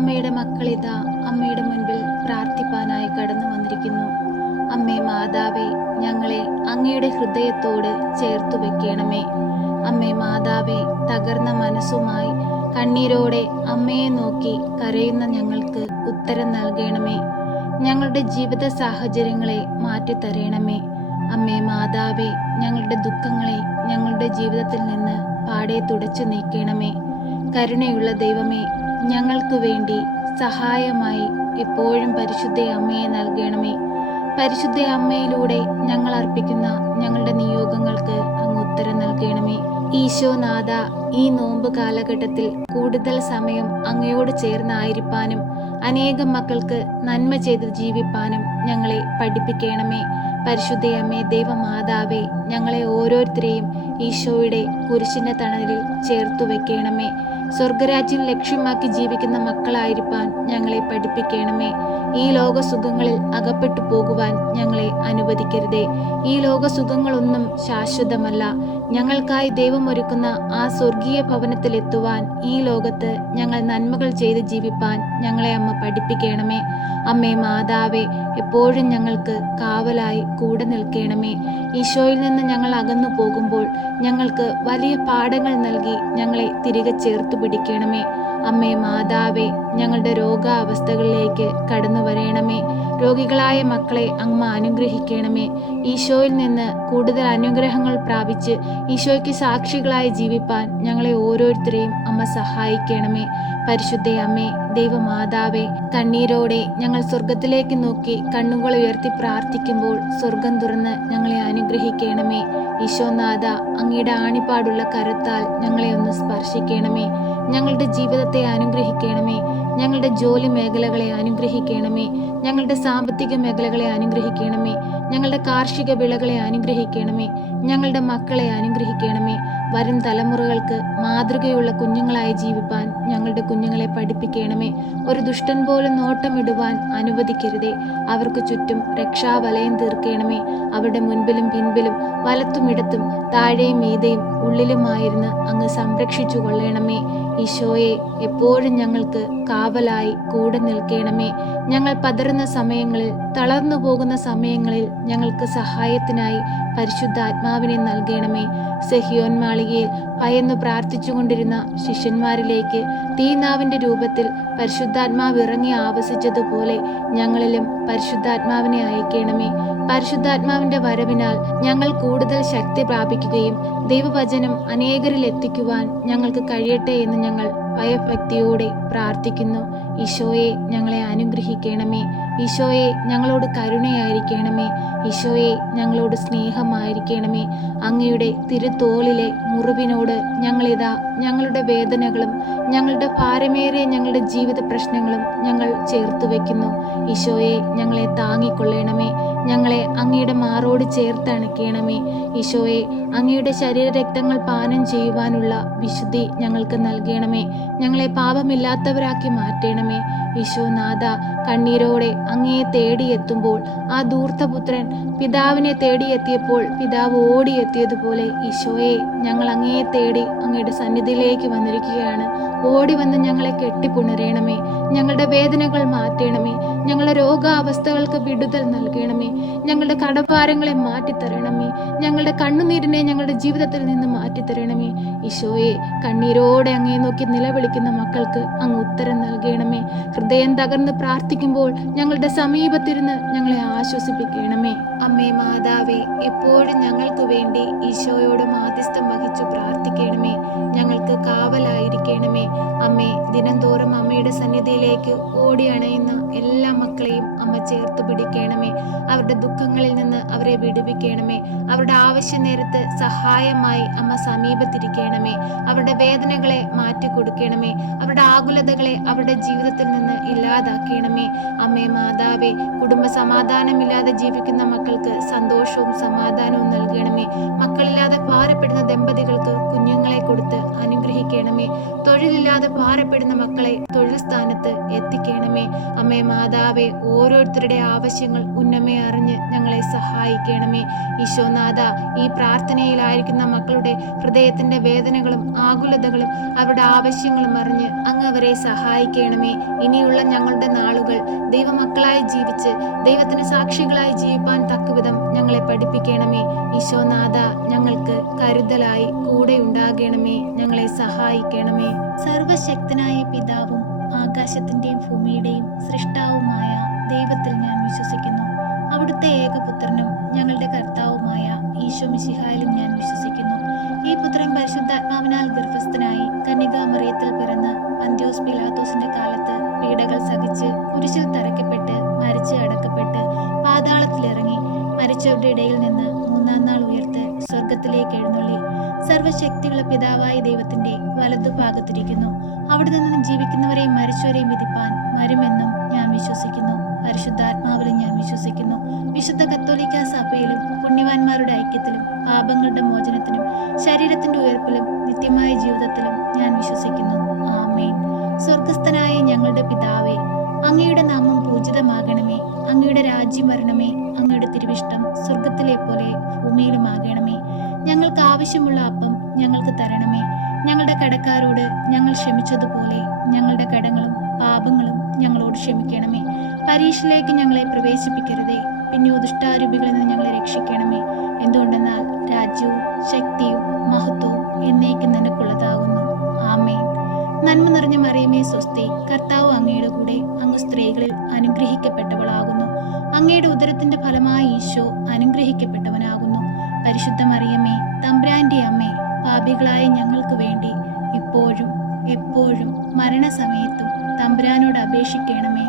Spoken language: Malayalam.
അമ്മയുടെ മക്കളിതാ അമ്മയുടെ മുൻപിൽ പ്രാർത്ഥിപ്പാനായി കടന്നു വന്നിരിക്കുന്നു. അമ്മേ മാതാവേ, ഞങ്ങളെ അങ്ങയുടെ ഹൃദയത്തോട് ചേർത്തു വെക്കണമേ. അമ്മേ മാതാവേ, തകർന്ന മനസ്സുമായി കണ്ണീരോടെ അമ്മയെ നോക്കി കരയുന്ന ഞങ്ങൾക്ക് ഉത്തരം നൽകണമേ. ഞങ്ങളുടെ ജീവിത സാഹചര്യങ്ങളെ മാറ്റിത്തരണമേ. അമ്മേ മാതാവേ, ഞങ്ങളുടെ ദുഃഖങ്ങളെ ഞങ്ങളുടെ ജീവിതത്തിൽ നിന്ന് പാടെ തുടച്ചു നീക്കണമേ. കരുണയുള്ള ദൈവമേ, ഞങ്ങൾക്ക് വേണ്ടി സഹായമായി എപ്പോഴും പരിശുദ്ധ അമ്മയെ നൽകണമേ. പരിശുദ്ധ അമ്മയിലൂടെ ഞങ്ങൾ അർപ്പിക്കുന്ന ഞങ്ങളുടെ നിയോഗങ്ങൾക്ക് അങ്ങ് ഉത്തരം നൽകണമേ. ഈശോനാഥ, ഈ നോമ്പ് കാലഘട്ടത്തിൽ കൂടുതൽ സമയം അങ്ങയോട് ചേർന്നായിരിക്കാനും അനേകം മക്കൾക്ക് നന്മ ചെയ്ത് ജീവിപ്പാനും ഞങ്ങളെ പഠിപ്പിക്കണമേ. പരിശുദ്ധ അമ്മേ, ദൈവമാതാവേ, ഞങ്ങളെ ഓരോരുത്തരെയും ഈശോയുടെ കുരിശിന്റെ തണലിൽ ചേർത്തു വെക്കണമേ. സ്വർഗരാജ്യം ലക്ഷ്യമാക്കി ജീവിക്കുന്ന മക്കളായിരിക്കാൻ ഞങ്ങളെ പഠിപ്പിക്കണമേ. ഈ ലോകസുഖങ്ങളിൽ അകപ്പെട്ടു പോകുവാൻ ഞങ്ങളെ അനുവദിക്കരുതേ. ഈ ലോകസുഖങ്ങളൊന്നും ശാശ്വതമല്ല. ഞങ്ങൾക്കായി ദൈവം ഒരുക്കുന്ന ആ സ്വർഗീയ ഭവനത്തിലെത്തുവാൻ ഈ ലോകത്ത് ഞങ്ങൾ നന്മകൾ ചെയ്ത് ജീവിപ്പാൻ ഞങ്ങളെ അമ്മ പഠിപ്പിക്കണമേ. അമ്മേ മാതാവേ, എപ്പോഴും ഞങ്ങൾക്ക് കാവലായി കൂടെ നിൽക്കണമേ. ഈശോയിൽ നിന്ന് ഞങ്ങൾ അകന്നു പോകുമ്പോൾ ഞങ്ങൾക്ക് വലിയ പാഠങ്ങൾ നൽകി ഞങ്ങളെ തിരികെ ചേർത്തു പിടിക്കണമേ. അമ്മേ മാതാവേ, ഞങ്ങളുടെ രോഗാവസ്ഥകളിലേക്ക് കടന്നു വരയണമേ. രോഗികളായ മക്കളെ അമ്മ അനുഗ്രഹിക്കണമേ. ഈശോയിൽ നിന്ന് കൂടുതൽ അനുഗ്രഹങ്ങൾ പ്രാപിച്ച് ഈശോയ്ക്ക് സാക്ഷികളായി ജീവിപ്പാൻ ഞങ്ങളെ ഓരോരുത്തരെയും അമ്മ സഹായിക്കണമേ. പരിശുദ്ധ അമ്മേ, ദൈവമാതാവേ, കണ്ണീരോടെ ഞങ്ങൾ സ്വർഗത്തിലേക്ക് നോക്കി കണ്ണുകൾ ഉയർത്തി പ്രാർത്ഥിക്കുമ്പോൾ സ്വർഗം തുറന്ന് ഞങ്ങളെ അനുഗ്രഹിക്കണമേ. ഈശോനാഥ, അങ്ങയുടെ ആണിപ്പാടുള്ള കരത്താൽ ഞങ്ങളെ ഒന്ന് സ്പർശിക്കണമേ. ഞങ്ങളുടെ ജീവിതത്തെ അനുഗ്രഹിക്കണമേ. ഞങ്ങളുടെ ജോലി മേഖലകളെ അനുഗ്രഹിക്കണമേ. ഞങ്ങളുടെ സാമ്പത്തിക മേഖലകളെ അനുഗ്രഹിക്കണമേ. ഞങ്ങളുടെ കാർഷിക വിളകളെ അനുഗ്രഹിക്കണമേ. ഞങ്ങളുടെ മക്കളെ അനുഗ്രഹിക്കണമേ. വരും തലമുറകൾക്ക് മാതൃകയുള്ള കുഞ്ഞുങ്ങളായി ജീവിപ്പാൻ ഞങ്ങളുടെ കുഞ്ഞുങ്ങളെ പഠിപ്പിക്കണമേ. ഒരു ദുഷ്ടൻ പോലും നോട്ടമിടുവാൻ അനുവദിക്കരുതേ. അവർക്ക് ചുറ്റും രക്ഷാവലയം തീർക്കണമേ. അവരുടെ മുൻപിലും പിൻപിലും വലത്തും ഇടത്തും താഴെയും മീതെയും ഉള്ളിലുമായിരുന്ന് അങ്ങ് സംരക്ഷിച്ചു കൊള്ളണമേ. ഈശോയെ, എപ്പോഴും ഞങ്ങൾക്ക് കാവലായി കൂടെ നിൽക്കണമേ. ഞങ്ങൾ പതറുന്ന സമയങ്ങളിൽ, തളർന്നു പോകുന്ന സമയങ്ങളിൽ ഞങ്ങൾക്ക് സഹായത്തിനായി പരിശുദ്ധാത്മാവിനെ നൽകണമേ. സെഹിയോൻ മാളികയിൽ ഭയന്നു പ്രാർത്ഥിച്ചുകൊണ്ടിരുന്ന ശിഷ്യന്മാരിലേക്ക് തീനാവിന്റെ രൂപത്തിൽ പരിശുദ്ധാത്മാവ് ഇറങ്ങി ആവസിച്ചതുപോലെ ഞങ്ങളിലും പരിശുദ്ധാത്മാവിനെ അയക്കണമേ. പരിശുദ്ധാത്മാവിന്റെ വരവിനാൽ ഞങ്ങൾ കൂടുതൽ ശക്തി പ്രാപിക്കുകയും ദൈവവചനം അനേകരിൽ എത്തിക്കുവാൻ ഞങ്ങൾക്ക് കഴിയട്ടെ എന്ന് ഞങ്ങൾ ഭയഭക്തിയോടെ പ്രാർത്ഥിക്കുന്നു. ഈശോയെ, ഞങ്ങളെ അനുഗ്രഹിക്കണമേ. ഈശോയെ, ഞങ്ങളോട് കരുണയായിരിക്കണമേ. ഈശോയെ, ഞങ്ങളോട് സ്നേഹമായിരിക്കണമേ. അങ്ങയുടെ തിരുത്തോളിലെ മുറിവിനോട് ഞങ്ങളിതാ ഞങ്ങളുടെ വേദനകളും ഞങ്ങളുടെ ഭാരമേറിയ ഞങ്ങളുടെ ജീവിത പ്രശ്നങ്ങളും ഞങ്ങൾ ചേർത്ത് വയ്ക്കുന്നു. ഈശോയെ, ഞങ്ങളെ താങ്ങിക്കൊള്ളണമേ. ഞങ്ങളെ അങ്ങയുടെ മാറോട് ചേർത്തണയ്ക്കണമേ. ഈശോയെ, അങ്ങയുടെ ശരീരരക്തങ്ങൾ പാനം ചെയ്യുവാനുള്ള വിശുദ്ധി ഞങ്ങൾക്ക് നൽകണമേ. ഞങ്ങളെ പാപമില്ലാത്തവരാക്കി മാറ്റണമേ. ഈശോനാഥ, കണ്ണീരോടെ അങ്ങയെ തേടിയെത്തുമ്പോൾ ആ ധൂർത്തപുത്രൻ പിതാവിനെ തേടിയെത്തിയപ്പോൾ പിതാവ് ഓടിയെത്തിയതുപോലെ ഈശോയെ, ഞങ്ങൾ അങ്ങയെ തേടി അങ്ങയുടെ സന്നിധിയിലേക്ക് വന്നിരിക്കുകയാണ്. ഓടി വന്ന് ഞങ്ങളെ കെട്ടിപ്പുണരണമേ. ഞങ്ങളുടെ വേദനകൾ മാറ്റണമേ. ഞങ്ങളുടെ രോഗാവസ്ഥകൾക്ക് വിടുതൽ നൽകണമേ. ഞങ്ങളുടെ കടഭാരങ്ങളെ മാറ്റിത്തരണമേ. ഞങ്ങളുടെ കണ്ണുനീരിനെ ഞങ്ങളുടെ ജീവിതത്തിൽ നിന്ന് മാറ്റിത്തരണമേ. ഈശോയെ, കണ്ണീരോടെ അങ്ങയെ നോക്കി നിലവിളിക്കുന്ന മക്കൾക്ക് അങ്ങ് ഉത്തരം നൽകണമേ. ഹൃദയം തകർന്ന് പ്രാർത്ഥിക്കുമ്പോൾ ഞങ്ങളുടെ സമീപത്തിരുന്ന് ഞങ്ങളെ ആശ്വസിപ്പിക്കണമേ. അമ്മേ മാതാവേ, എപ്പോഴും ഞങ്ങൾക്ക് വേണ്ടി ഈശോയോട് മാധ്യസ്ഥം വഹിച്ചു പ്രാർത്ഥിക്കണമേ. ഞങ്ങൾക്ക് കാവലായിരിക്കണമേ. അമ്മേ, ദിനംതോറും അമ്മയുടെ സന്നിധിയിലേക്ക് ഓടി അണയുന്ന എല്ലാ മക്കളെയും അമ്മ ചേർത്ത് പിടിക്കണമേ. അവരുടെ ദുഃഖങ്ങളിൽ നിന്ന് അവരെ വിടുവിക്കണമേ. അവരുടെ ആവശ്യ നേരത്ത് സഹായമായി അമ്മ സമീപത്തിരിക്കണമേ. അവരുടെ വേദനകളെ മാറ്റിക്കൊടുക്കണമേ. അവരുടെ ആകുലതകളെ അവരുടെ ജീവിതത്തിൽ നിന്ന് ഇല്ലാതാക്കണമേ. അമ്മേ മാതാവേ, കുടുംബ സമാധാനമില്ലാതെ ജീവിക്കുന്ന മക്കൾക്ക് സന്തോഷവും സമാധാനവും നൽകണമേ. മക്കളില്ലാതെ ഭാരപ്പെടുന്ന ദമ്പതികൾക്ക് കുഞ്ഞുങ്ങളെ കൊടുത്ത് അനുഗ്രഹിക്കണമേ. തൊഴിലില്ലാതെ ഭാരപ്പെടുന്ന മക്കളെ തൊഴിൽ സ്ഥാനത്ത് എത്തിക്കണമേ. അമ്മേ മാതാവേ, ഓരോരുത്തരുടെ ആവശ്യങ്ങൾ ഉന്നമേ അറിഞ്ഞ് ഞങ്ങളെ സഹായിക്കണമേ. ഈശോനാഥ, ഈ പ്രാർത്ഥനയിലായിരിക്കുന്ന മക്കളുടെ ഹൃദയത്തിന്റെ വേദനകളും ആകുലതകളും അവരുടെ ആവശ്യങ്ങളും അറിഞ്ഞ് അങ്ങ് അവരെ സഹായിക്കണമേ. ഇനിയുള്ള ഞങ്ങളുടെ നാളുകൾ ദൈവമക്കളായി ജീവിച്ച് ദൈവത്തിന് സാക്ഷികളായി ജീവിപ്പാൻ തക്കവിധം ഞങ്ങളെ പഠിപ്പിക്കണമേ. ഈശോനാഥ, ഞങ്ങൾക്ക് കരുതലായി കൂടെ ഉണ്ടാകണമേ. ഞങ്ങളെ സഹായിക്കണമേ. സർവശക്തനായ പിതാവും ആകാശത്തിന്റെയും ഭൂമിയുടെയും സൃഷ്ടാവുമായ ദൈവത്തിൽ ഞാൻ വിശ്വസിക്കുന്നു. അവിടുത്തെ ഏകപുത്രനും ഞങ്ങളുടെ കർത്താവുമായ ഈശോ മിശിഹായിലും ഞാൻ വിശ്വസിക്കുന്നു. ഈ പുത്രൻ പരിശുദ്ധാത്മാവിനാൽ ഗർഭസ്ഥനായി കന്യകാമറിയത്തിൽ പിറന്ന് പന്ത്യോസ് പീലാത്തോസിന്റെ കാലത്ത് പീഡകൾ സഹിച്ച് കുരിശിൽ തറയ്ക്കപ്പെട്ട് മരിച്ച് അടക്കപ്പെട്ട് പാതാളത്തിലിറങ്ങി മരിച്ചവരുടെ ഇടയിൽ നിന്ന് മൂന്നാം നാൾ ഉയർത്ത് സ്വർഗത്തിലേക്ക് എഴുന്നള്ളി സർവശക്തിയുള്ള പിതാവായ ദൈവത്തിന്റെ വലതുഭാഗത്തിരിക്കുന്നു. അവിടെ നിന്ന് ജീവിക്കുന്നവരെയും മരിച്ചവരെയും വിധിപ്പാൻ വരുമെന്നും ഞാൻ വിശ്വസിക്കുന്നു. പരിശുദ്ധാത്മാവിലും ഞാൻ വിശ്വസിക്കുന്നു. വിശുദ്ധ കത്തോലിക്ക സഭയിലും പുണ്യവാന്മാരുടെ ഐക്യത്തിലും പാപങ്ങളുടെ മോചനത്തിനും ശരീരത്തിന്റെ ഉയർപ്പിലും നിത്യമായ ജീവിതത്തിലും ഞാൻ വിശ്വസിക്കുന്നു. ആമേൻ. സ്വർഗസ്ഥനായ ഞങ്ങളുടെ പിതാവേ, അങ്ങയുടെ നാമം പൂജിതമാകണമേ. അങ്ങയുടെ രാജ്യം വരണമേ. അങ്ങയുടെ തിരുവിഷ്ടം സ്വർഗത്തിലെ പോലെ ഭൂമിയിലുമാകണമേ. ഞങ്ങൾക്ക് ആവശ്യമുള്ള അപ്പം ഞങ്ങൾക്ക് തരണമേ. ഞങ്ങളുടെ കടക്കാരോട് ഞങ്ങൾ ക്ഷമിച്ചതുപോലെ ഞങ്ങളുടെ കടങ്ങളും പാപങ്ങളും ഞങ്ങളോട് ക്ഷമിക്കണമേ. പരീക്ഷയിലേക്ക് ഞങ്ങളെ പ്രവേശിപ്പിക്കരുതേ, പിന്നെയോ ദുഷ്ടാരൂപികളിൽ നിന്ന് ഞങ്ങളെ രക്ഷിക്കണമേ. എന്തുകൊണ്ടെന്നാൽ രാജ്യവും ശക്തിയും മഹത്വവും എന്നേക്കും നിനക്കുള്ളതാകുന്നു. ആമേൻ. നന്മ നിറഞ്ഞ മറിയമേ സ്വസ്തി, കർത്താവ് അങ്ങയുടെ കൂടെ, അങ്ങ് സ്ത്രീകളിൽ അനുഗ്രഹിക്കപ്പെട്ടവളാകുന്നു. അങ്ങയുടെ ഉദരത്തിന്റെ ഫലമായി ഈശോ അനുഗ്രഹിക്കപ്പെട്ടവനാകുന്നു. പരിശുദ്ധ മറിയമേ, തമ്പുരാന്റെ അമ്മേ, പാപികളായ ഞങ്ങൾക്ക് വേണ്ടി ഇപ്പോഴും എപ്പോഴും മരണസമയത്തും തമ്പുരാനോട് അപേക്ഷിക്കണമേ.